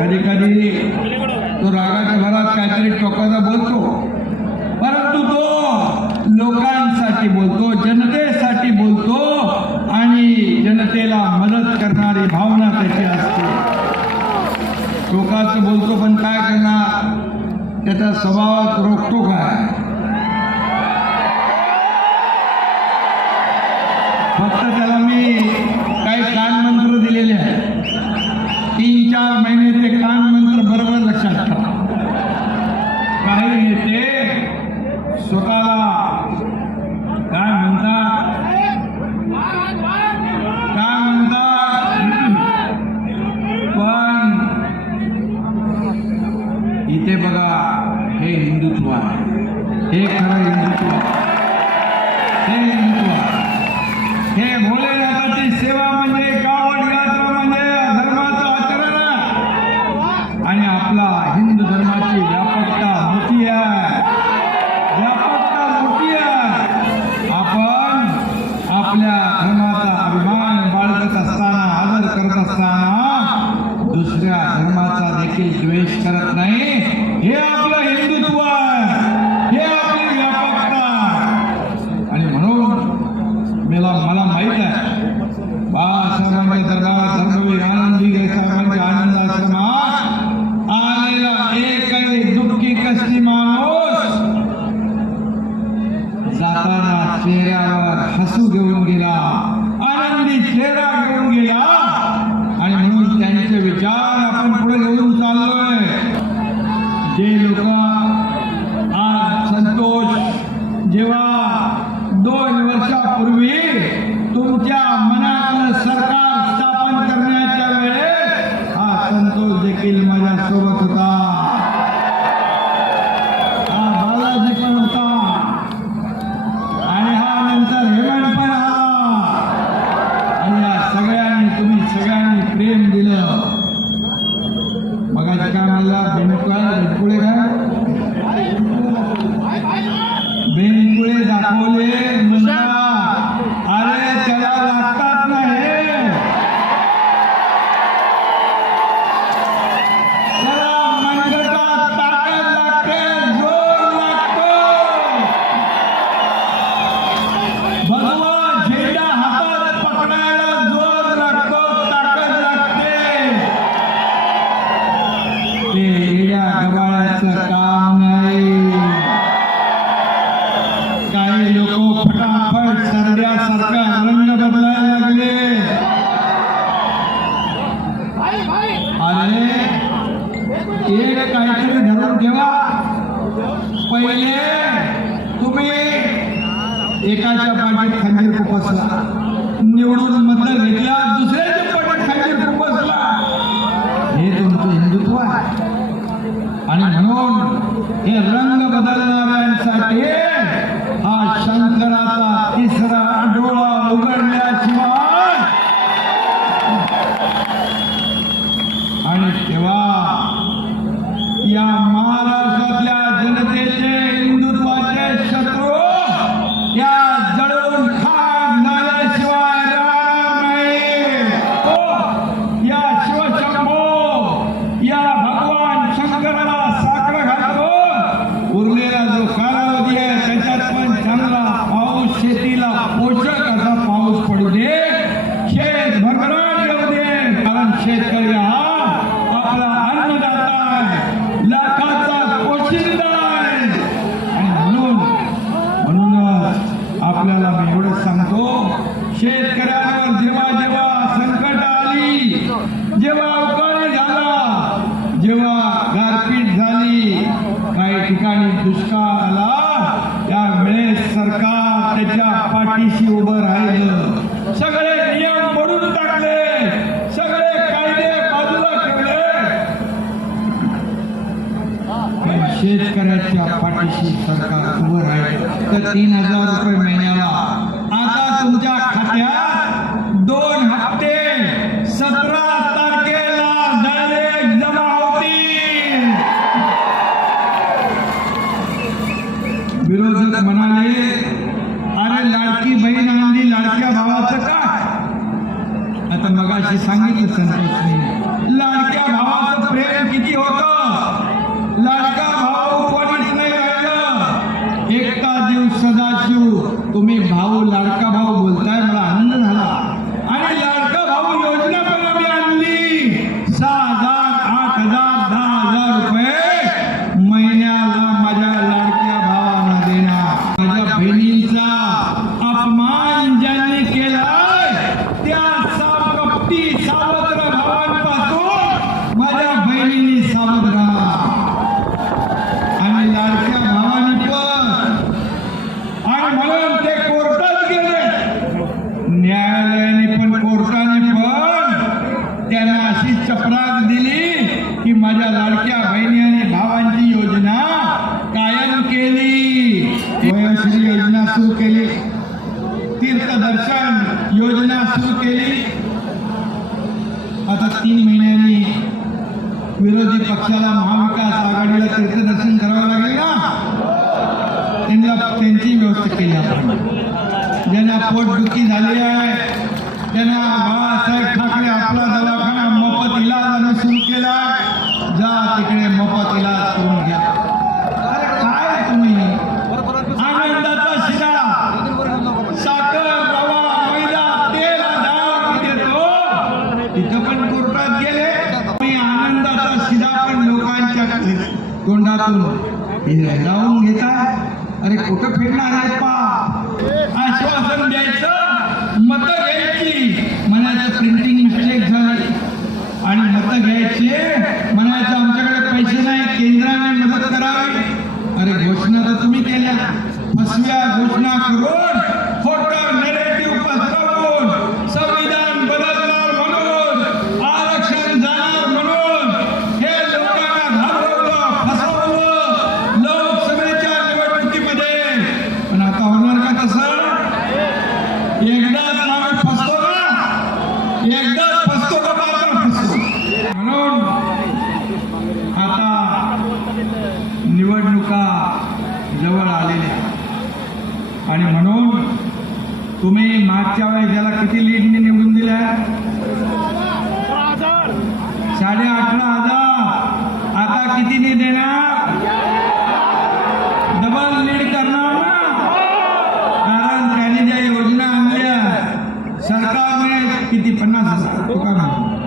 कधी कधी तो रागाच्या भरात काहीतरी टोकाचा बोलतो. परंतु तो लोकांसाठी बोलतो जनतेसाठी बोलतो आणि जनतेला मदत करणारी भावना त्याची असते. टोकाचं बोलतो पण काय करणार? त्याच्या स्वभावात रोखतो काय फक्त त्याला मी काही कान मंत्र दिलेले आहेत. तीन चार महिने suka आपल्या एकाच्या पाठीत खंजीर खुपसला. निवडून मत घेतल्या दुसऱ्याच्या पाठीत खंजीर खुपसला. हे तुमचं हिंदुत्व आहे. आणि म्हणून हे रंग बदलणाऱ्यांसाठी हा शंकराचा तिसरा आढोळा उघड पण शेतकरी हा आपला अन्नदाता आहे लाखाचा पोशिंदा आहे. आणि म्हणून म्हणूनच आपल्याला मी एवढंच सांगतो शेतकऱ्यांवर जेव्हा जेव्हा संकट आली जेव्हा अवकाळी झाला जेव्हा गारपीट झाली काही ठिकाणी दुष्काळ आला त्यावेळेस सरकार त्याच्या पाठीशी उभं राहिलं. सगळं शेतकऱ्याच्या पाठीशी सरकार उभं राहिलं. तर तीन हज़ार रुपये महिन्याला. आता तुमच्या खात्यात दोन हप्ते. सतरा तारखेला डायरेक्ट जमा विरोधक म्हणाले, अरे लाडकी बहीण आणली, लाडक्या आता मगाशी सांगितलं संतोषने. एका दिवस जीव सदाशिव तुम्ही भाऊ लाडका भाऊ बोलताय मला न्यायालयाने पण कोर्टाने पण त्यांना चपराक दिली की माझ्या लाडक्या बहिणी आणि भावांची योजना कायम केली. वयश्री योजना सुरू केली. तीर्थदर्शन योजना सुरू केली. आता तीन महिन्यांनी विरोधी पक्षाला महाविकास आघाडीला तीर्थदर्शन करावं लागेल ना? व्यवस्था केली आपण. ज्यांना पोटदुखी तोंडातून. लावून घेता अरे कुठं फिरणार आहे पा? आश्वासन द्यायचं मत घ्यायची. मनाचं प्रिंटिंग मिस्टेक झाली. आणि मत घ्यायचे. म्हणायचं आमच्याकडे पैसे नाही केंद्राने मदत करावी. अरे घोषणा तर तुम्ही केल्या. फसव्या घोषणा करून आणि म्हणून तुम्ही मागच्या वेळेस ज्याला किती लीडने निवडून दिल्या? साडे अठरा हजार. आता कितीने देणार? डबल लीड करणार ना? कारण त्याने ज्या योजना आणल्या सरकारने किती पन्नास हजार.